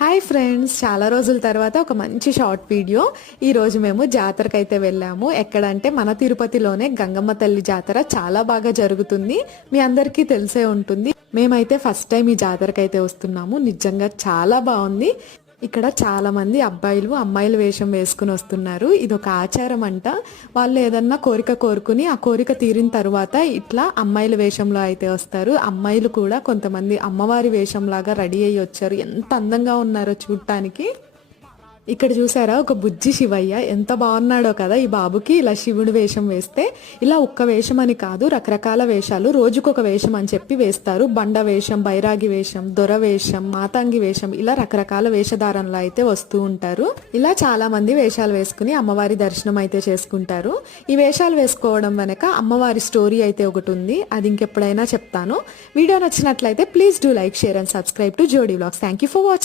Hi friends, చాలా రోజుల తర్వాత ఒక మంచి షార్ట్ వీడియో. ఈ రోజు మేము జాతరకైతే వెళ్ళాము. ఎక్కడంటే మన తిరుపతిలోనే గంగమ్మ తల్లి జాతర చాలా బాగా జరుగుతుంది. మీ అందరికీ తెలిసే ఉంటుంది. మేమైతే ఫస్ట్ టైం ఈ జాతరకైతే వస్తున్నాము. నిజంగా చాలా బాగుంది. ఇక్కడ చాలా మంది అబ్బాయిలు అమ్మాయిలు వేషం వేసుకుని వస్తున్నారు. ఇది ఒక ఆచారం అంట. వాళ్ళు ఏదన్నా కోరిక కోరుకుని ఆ కోరిక తీరిన తర్వాత ఇట్లా అమ్మాయిల వేషంలో అయితే వస్తారు. అమ్మాయిలు కూడా కొంతమంది అమ్మవారి వేషంలాగా రెడీ అయ్యి వచ్చారు. ఎంత అందంగా ఉన్నారో చూడటానికి. ఇక్కడ చూసారా, ఒక బుజ్జి శివయ్య ఎంత బాగున్నాడో కదా. ఈ బాబుకి ఇలా శివుడు వేషం వేస్తే, ఇలా ఒక్క వేషం అని కాదు, రకరకాల వేషాలు రోజుకొక వేషం అని చెప్పి వేస్తారు. బండ వేషం, బైరాగి వేషం, దొర వేషం, మాతంగి వేషం, ఇలా రకరకాల వేషధారణలో అయితే వస్తూ ఉంటారు. ఇలా చాలా మంది వేషాలు వేసుకుని అమ్మవారి దర్శనం అయితే చేసుకుంటారు. ఈ వేషాలు వేసుకోవడం వెనక అమ్మవారి స్టోరీ అయితే ఒకటి ఉంది. అది ఇంకెప్పుడైనా చెప్తాను. వీడియో నచ్చినట్లయితే please do like, share and subscribe to Jodi vlogs. Thank you for watching.